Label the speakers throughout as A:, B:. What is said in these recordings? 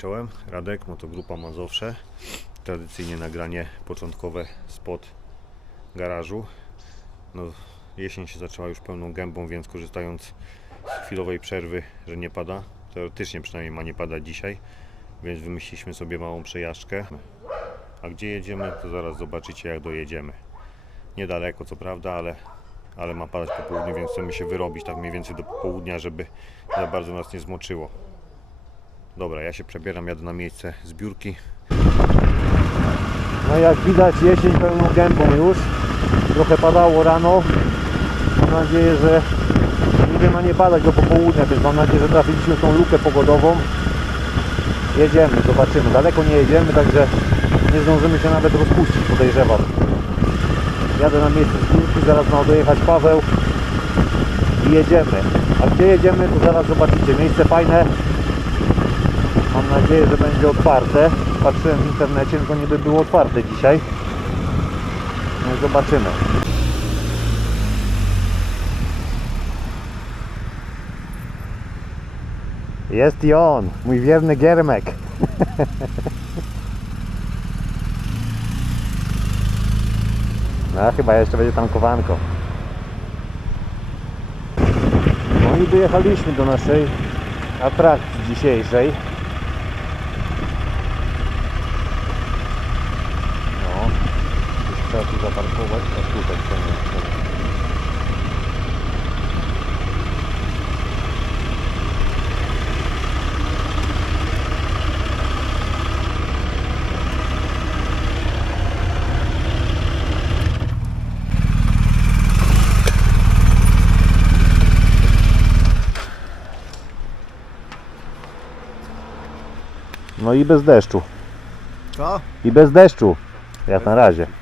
A: czołem, Radek, Motogrupa Mazowsze. Tradycyjnie nagranie początkowe spod garażu. No, jesień się zaczęła już pełną gębą, więc korzystając z chwilowej przerwy, że nie pada, teoretycznie przynajmniej ma nie padać dzisiaj, więc wymyśliliśmy sobie małą przejażdżkę. A gdzie jedziemy, to zaraz zobaczycie jak dojedziemy. Niedaleko co prawda, ale, ale ma padać po południu, więc chcemy się wyrobić tak mniej więcej do południa, żeby za bardzo nas nie zmoczyło. Dobra, ja się przebieram, jadę na miejsce zbiórki.
B: No jak widać jesień pełną gębą już. Trochę padało rano. Mam nadzieję, że niby ma nie padać do popołudnia, więc mam nadzieję, że trafiliśmy tą lukę pogodową. Jedziemy, zobaczymy. Daleko nie jedziemy, także nie zdążymy się nawet rozpuścić, podejrzewam. Jadę na miejsce zbiórki, zaraz ma dojechać Paweł i jedziemy. A gdzie jedziemy, to zaraz zobaczycie. Miejsce fajne, Mam nadzieję, że będzie otwarte. Patrzyłem w internecie, to niby było otwarte dzisiaj. No zobaczymy. Jest i on, mój wierny giermek. No chyba jeszcze będzie tankowanko. No i dojechaliśmy do naszej atrakcji dzisiejszej. No, już trzeba tu zaparkować, a tutaj trzeba. No i bez deszczu.
C: Co?
B: I bez deszczu. Jak na razie.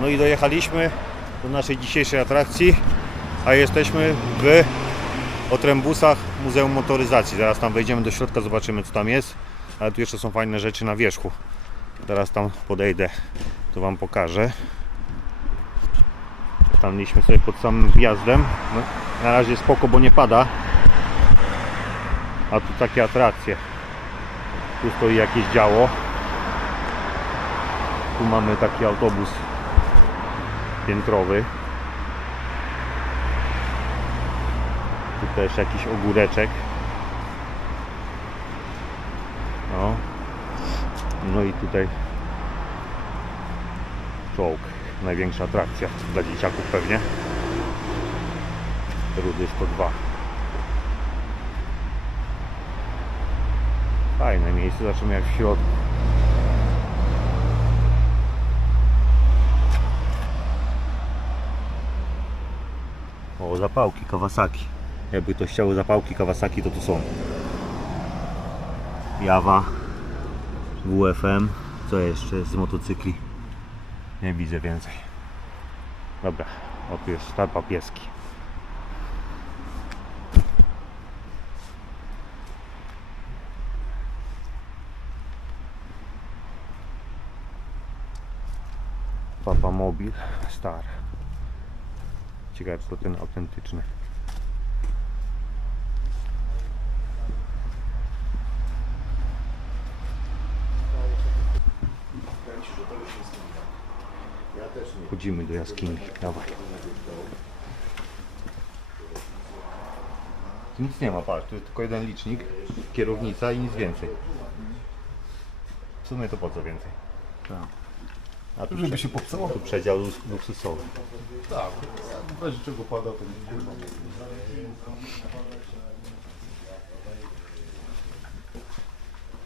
A: No i dojechaliśmy do naszej dzisiejszej atrakcji, a jesteśmy w Otrębusach Muzeum Motoryzacji. Zaraz tam wejdziemy do środka, zobaczymy co tam jest, ale tu jeszcze są fajne rzeczy na wierzchu. Zaraz tam podejdę, to Wam pokażę. Tam mieliśmy sobie pod samym wjazdem. No, na razie spoko, bo nie pada. A tu takie atrakcje. Tu stoi jakieś działo. Tu mamy taki autobus piętrowy. Tu też jakiś ogóreczek. No. No i tutaj czołg. Największa atrakcja dla dzieciaków pewnie. Rudy 102. Fajne miejsce, zobaczymy jak w środku. O, zapałki Kawasaki. Jakby ktoś chciał zapałki Kawasaki, to tu są. Jawa, WFM, co jeszcze z motocykli? Nie widzę więcej. Dobra, o tu jest star papieski. Papa Mobil Star. Czy to ten autentyczny. Chodzimy do jaskini. Dawaj. Tu nic nie ma, patrz, tu jest tylko jeden licznik, kierownica i nic więcej. W sumie to po co więcej? A tu,
C: Żeby się popsuło?
A: tu przedział lus- luksusowy.
C: Tak. W razie czego pada, to nie ma.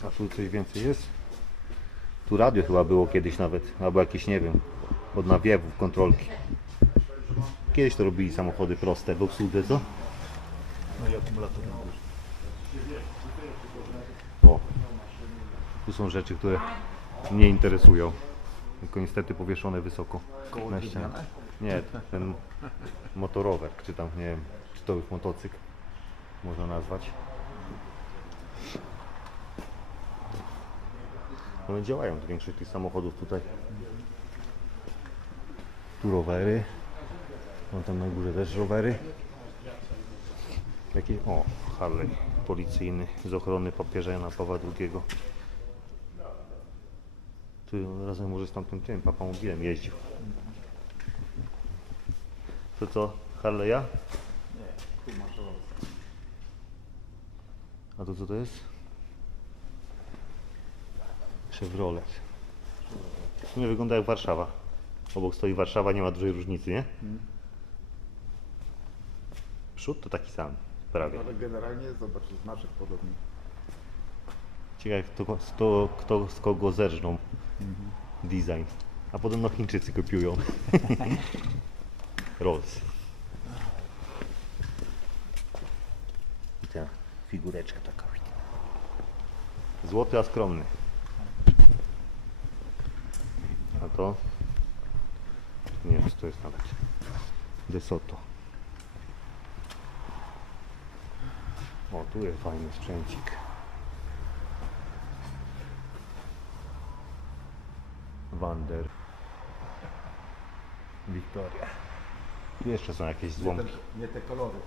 A: A tu coś więcej jest? Tu radio chyba było kiedyś nawet, albo jakieś, nie wiem, od nawiewów, kontrolki. Kiedyś to robili samochody proste w obsłudze, co?
C: No i akumulator na górze.
A: O. Tu są rzeczy, które mnie interesują. Tylko niestety powieszone wysoko
C: Koło
A: na ścianie.
C: drewniane?
A: Nie, ten motorower, czy tam, nie wiem, czy to już motocykl można nazwać. One działają, większość tych samochodów tutaj. Tu rowery. Mam tam na górze też rowery. Jaki? O, Harley policyjny z ochrony papieża Jana Pawła II. Tu razem może z tamtym tym papamobilem jeździł. To co, Harley'a?
C: Tu masz Rolls.
A: A to co to jest? Chevrolet. W sumie wygląda jak Warszawa. Obok stoi Warszawa, nie ma dużej różnicy, nie? Przód to taki sam, prawie.
C: Ale generalnie zobacz, znaczek podobny.
A: Ciekawe kto, kto, kto z kogo zerżną design. A podobno Chińczycy kopiują. Rolls. I ta figureczka taka. Złoty, a skromny. A to? Nie wiem, to jest nawet. De Soto. O, tu jest fajny sprzęcik. Wander. Wiktoria. Jeszcze są jakieś
C: Nie
A: złomki.
C: te, nie te kolory.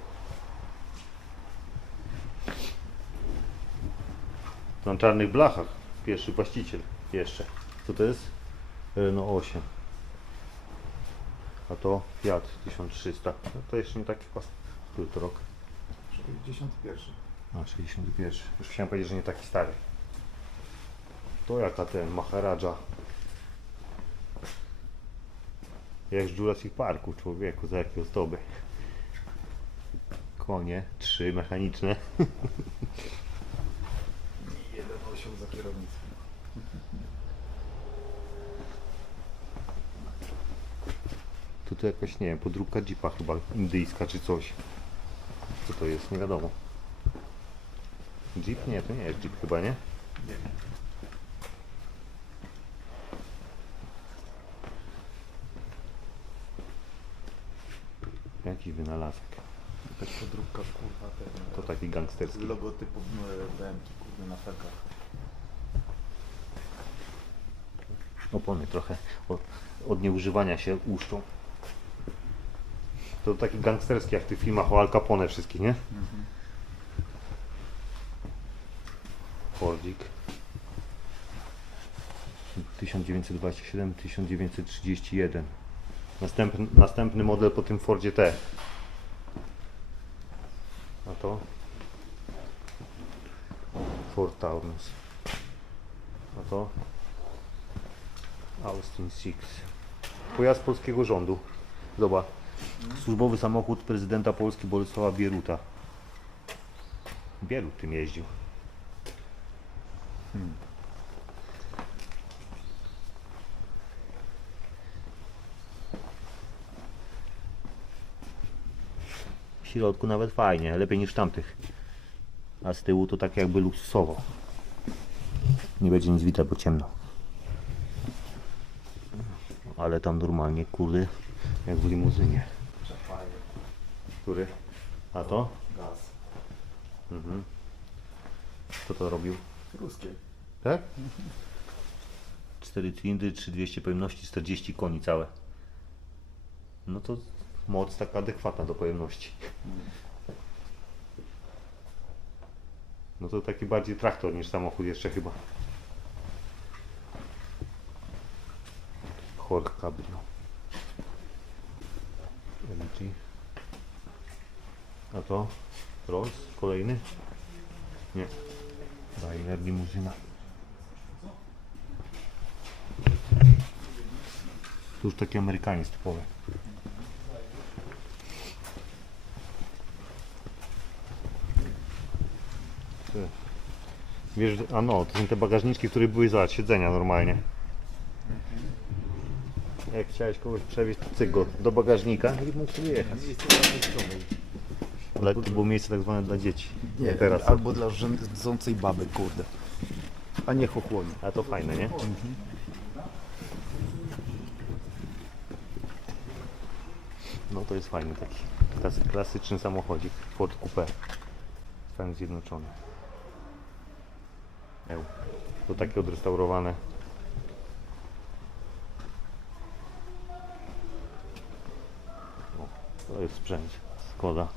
A: To na czarnych blachach. Pierwszy właściciel. Jeszcze. Co to jest? Renault 8. A to Fiat 1300. No to jeszcze nie taki pas. Który to rok?
C: 61.
A: A, 61. Już chciałem powiedzieć, że nie taki stary. To jaka ten Maharaja. Jak z Jurassic Parku, człowieku, za jakie ozdoby. Konie, trzy mechaniczne.
C: Jeden osioł za kierownictwem.
A: Tu to jakaś, nie wiem, podróbka jeepa chyba indyjska czy coś. Co to jest? Nie wiadomo. Jeep? Nie, to nie jest jeep chyba, nie?
C: Nie wiem.
A: Jaki wynalazek.
C: Jakaś podróbka kurwa ten.
A: To taki gangsterski.
C: logotypem e, BMK kurde na felkach.
A: Opony trochę od, od nieużywania się łuszczą. To taki gangsterski jak w tych filmach o Al Capone wszystkich, nie? Fordzik. 1927-1931. Następny, następny model po tym Fordzie T. A to? Ford Taurus. A to? Austin Six. Pojazd polskiego rządu. Zobacz. Służbowy samochód prezydenta Polski Bolesława Bieruta. Bierut tym jeździł. W środku nawet fajnie, lepiej niż tamtych. A z tyłu to tak jakby luksusowo. Nie będzie nic widać, bo ciemno. Ale tam normalnie, kurde, jak w limuzynie. Który? A to?
C: Gaz.
A: Mhm. Kto to robił?
C: Ruskie.
A: Tak? 4 cylindry, 3200 pojemności, 40 koni całe. No to moc taka adekwatna do pojemności. No to taki bardziej traktor niż samochód jeszcze chyba. Jorge Cabrio. LG. A to? Rolls? Kolejny? Nie. Daimler limuzyna. To już taki amerykanizm typowy. Wiesz, a no, to są te bagażniczki, które były za siedzenia normalnie. Jak chciałeś kogoś przewieźć, cyk go do bagażnika i mógł sobie jechać.
C: Dla
A: to było miejsce tak zwane dla dzieci.
C: Nie,
A: teraz.
C: albo dla rządzącej baby, kurde. A nie chochłoni.
A: A to fajne, nie? No to jest fajny taki klasy- klasyczny samochodzik Ford Coupe Stanów Zjednoczonych. Eł. To takie odrestaurowane. O, to jest sprzęt. Skoda.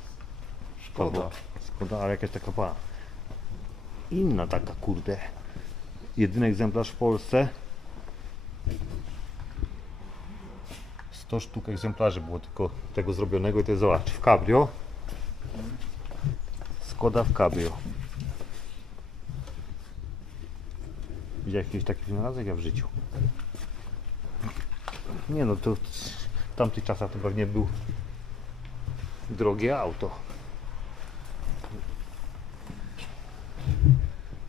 C: Szkoda.
A: Szkoda, ale jakaś taka była inna taka, kurde. Jedyny egzemplarz w Polsce. 100 sztuk egzemplarzy było tylko tego zrobionego i to jest zobacz, w cabrio. Skoda w cabrio. Widziałeś jakiś taki wynalazek ja w życiu? Nie no, to w tamtych czasach to pewnie był drogie auto.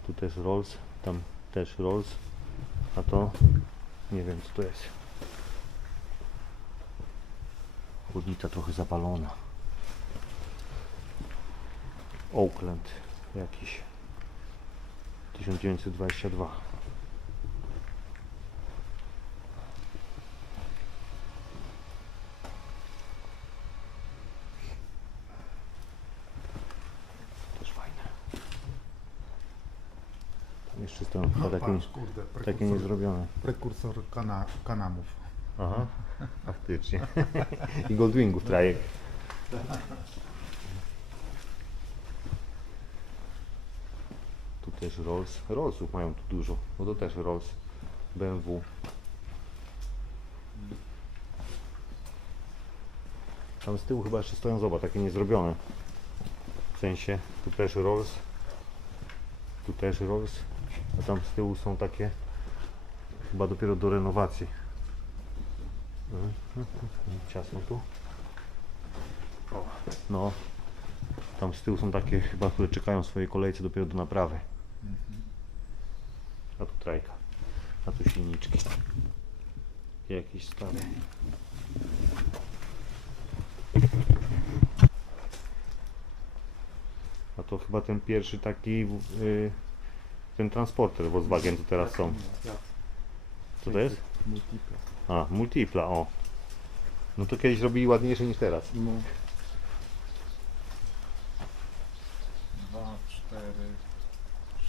A: Tu też Rolls, tam też Rolls, a to nie wiem co to jest. Chłodnica trochę zapalona. Oakland jakiś 1922. Też fajne. Tam jeszcze chyba
C: No,
A: takie,
C: patrz, kurde,
A: takie
C: prekursor,
A: niezrobione.
C: prekursor kana, kanamów.
A: Aha, faktycznie. I Goldwingów trajek. Tu też Rolls. Rollsów mają tu dużo, bo to też Rolls. BMW. Tam z tyłu chyba jeszcze stoją, zobacz, takie niezrobione. W sensie, tu też Rolls. Tu też Rolls. A tam z tyłu są takie chyba dopiero do renowacji. Ciasno tu. No. Tam z tyłu są takie chyba, które czekają w swojej kolejce dopiero do naprawy. A tu trajka. A tu silniczki. Jakieś stare. A to chyba ten pierwszy taki y, ten transporter Volkswagen tu teraz są. Co to jest?
C: Multiple.
A: A, multipla, o. No to kiedyś robili ładniejsze niż teraz.
C: No. Dwa, cztery,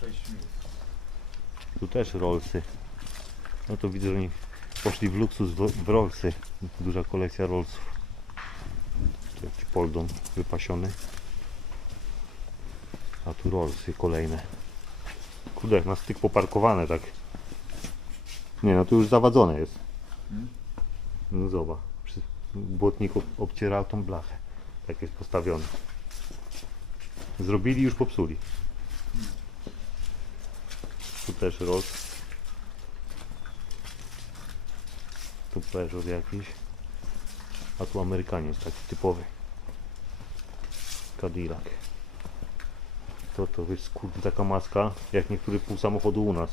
C: sześć miejsc.
A: Tu też Rollsy. No to widzę, że oni poszli w luksus w, w Rollsy. Duża kolekcja Rollsów. Tu jakiś Poldon wypasiony. A tu Rollsy kolejne. Kurde, jak na styk poparkowane tak. Nie no, tu już zawadzone jest.
C: Hmm?
A: No zobacz. Błotnik ob- obcierał tą blachę. Tak jest postawione. Zrobili już popsuli. Tu też Rolls. Tu Peugeot jakiś. A tu Amerykanie jest taki typowy. Cadillac. To to jest kurde taka maska, jak niektóry pół samochodu u nas.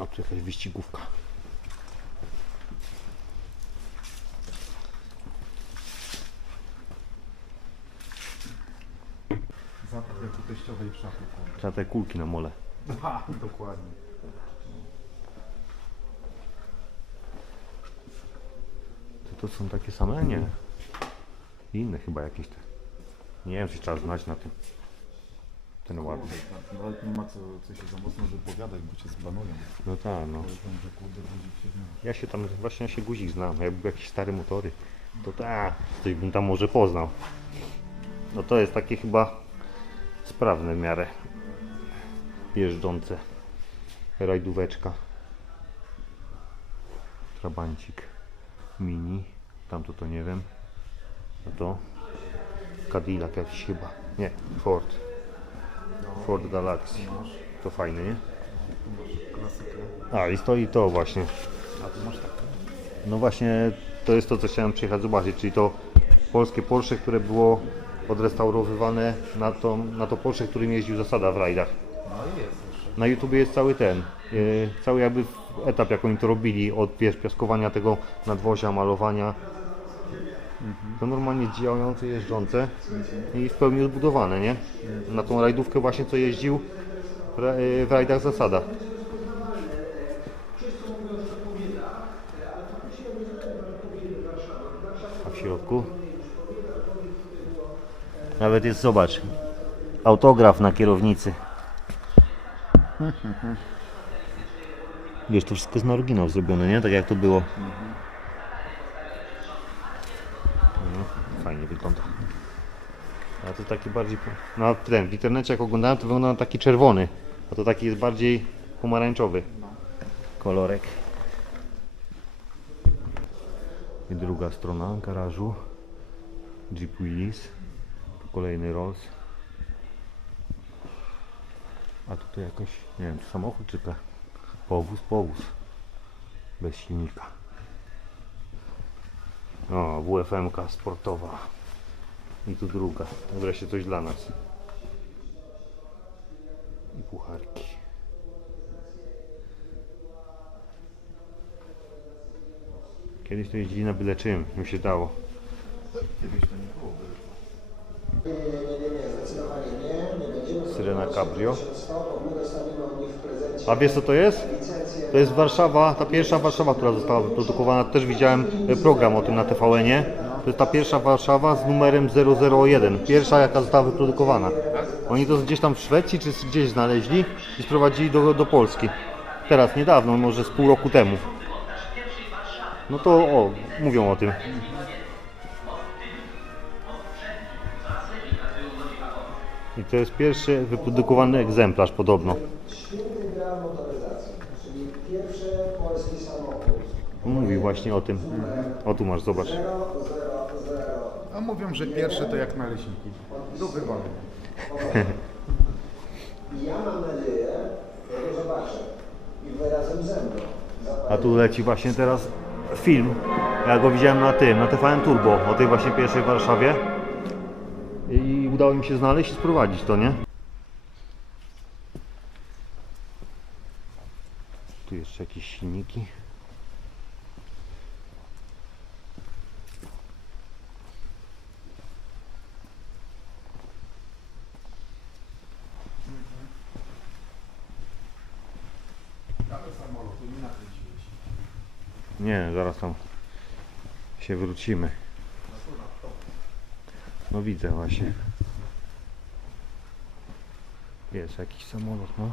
A: A tu jakaś wyścigówka.
C: Zapach jak u teściowej w kurde.
A: Trzeba te kulki na mole.
C: Ha, dokładnie.
A: To, to są takie same? Nie. Inne chyba jakieś te. Nie wiem, czy trzeba znać na tym. Ten ładny.
C: Nawet nie ma co, co się za mocno wypowiadać, bo cię zbanują.
A: No tak, no.
C: Powiedzą, że kurde budzik się znasz.
A: Ja się tam, właśnie ja się guzik znam. Jak były jakieś stare motory, to tak, coś bym tam może poznał. No to jest takie chyba sprawne w miarę. Jeżdżące. Rajdóweczka. Trabancik. Mini. Tamto to nie wiem. A to? Cadillac jakiś chyba. Nie, Ford. Ford Galaxy. To fajne, nie? A i stoi to właśnie.
C: A tu masz taką.
A: No właśnie to jest to, co chciałem przyjechać zobaczyć, czyli to polskie Porsche, które było odrestaurowywane na to, na to Porsche, którym jeździł Zasada w rajdach.
C: No jest jeszcze.
A: Na YouTubie jest cały ten, yy, cały jakby etap, jak oni to robili, od wiesz, piaskowania tego nadwozia, malowania. To normalnie działające, jeżdżące i w pełni odbudowane, nie? Na tą rajdówkę właśnie, co jeździł yy, w rajdach Zasada. A w środku? Nawet jest, zobacz, autograf na kierownicy. Wiesz, to wszystko jest na oryginał zrobione, nie? Tak jak to było. No, fajnie wygląda. taki bardziej... Na ten, w internecie jak oglądałem to wygląda na taki czerwony, a to taki jest bardziej pomarańczowy kolorek. I druga strona garażu. Jeep Willys. Tu kolejny Rolls. A tutaj jakoś, nie wiem, czy samochód, czy powóz, powóz. Bez silnika. O, WFM-ka sportowa. I tu druga. Wreszcie coś dla nas. I pucharki. Kiedyś to jeździli na byle czym, mi się dało.
C: Kiedyś to nie było.
A: Syrena Cabrio. A wiesz co to jest? To jest Warszawa, ta pierwsza Warszawa, która została wyprodukowana. Też widziałem program o tym na TVN-ie. To jest ta pierwsza Warszawa z numerem 001. Pierwsza jaka została wyprodukowana. Oni to gdzieś tam w Szwecji czy gdzieś znaleźli i sprowadzili do, do Polski. Teraz, niedawno, może z pół roku temu. No to o, mówią o tym. I to jest pierwszy wyprodukowany egzemplarz podobno. Mówi właśnie o tym. O tu masz, zobacz.
C: A mówią, że pierwsze to jak naleśniki. Do wywalenia.
D: Ja mam nadzieję, że to zobaczę. I wy razem ze mną.
A: A tu leci właśnie teraz film. Ja go widziałem na tym, na TVN Turbo, o tej właśnie pierwszej Warszawie. I udało mi się znaleźć i sprowadzić to, nie? Tu jeszcze jakieś silniki.
C: Ale samolotu nie nakręciłeś.
A: Nie, zaraz tam się wrócimy. No widzę właśnie. Jest jakiś samolot, no.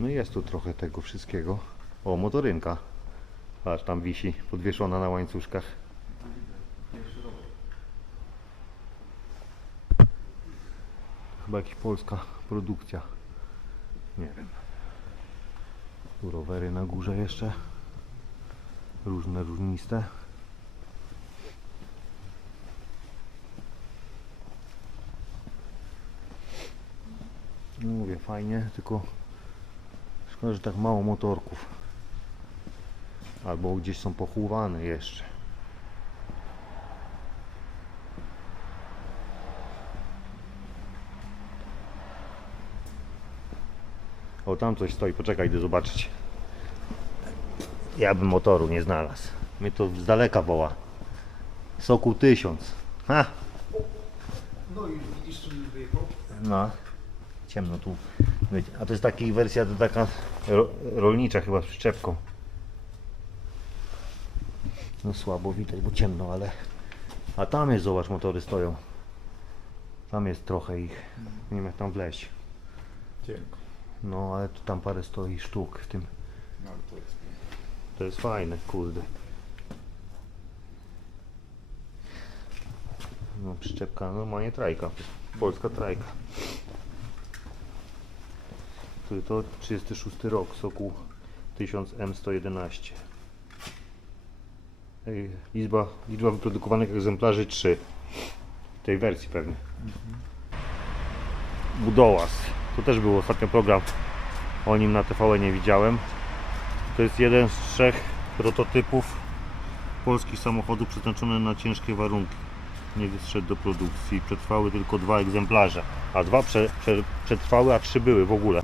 A: No jest tu trochę tego wszystkiego. O, motorynka. Aż tam wisi, podwieszona na łańcuszkach. Chyba jakaś polska produkcja. Nie wiem. Tu rowery na górze jeszcze. Różne, różniste. No mówię, fajnie, tylko szkoda, że tak mało motorków. Albo gdzieś są pochłowane jeszcze. O, tam coś stoi, poczekaj, idę zobaczyć. Ja bym motoru nie znalazł. Mnie to z daleka woła. Soku 1000. Ha!
C: No i widzisz, czym wyjechał?
A: No. Ciemno tu. A to jest taka wersja to taka ro, rolnicza chyba z przyczepką. No słabo widać, bo ciemno, ale... A tam jest, zobacz, motory stoją. Tam jest trochę ich. Nie wiem jak tam wleźć.
C: Cienko.
A: No, ale tu tam parę stoi sztuk w tym.
C: No to jest.
A: To jest fajne, kurde. No przyczepka, normalnie trajka. Polska trajka. Tu to 36 rok, soku 1000M111. Ej, Liczba, liczba wyprodukowanych egzemplarzy 3. Tej wersji pewnie. Budołas. To też był ostatnio program. O nim na TVN nie widziałem. To jest jeden z trzech prototypów polskich samochodów przeznaczony na ciężkie warunki. Nie wyszedł do produkcji. Przetrwały tylko dwa egzemplarze. A dwa prze, prze, przetrwały, a trzy były w ogóle.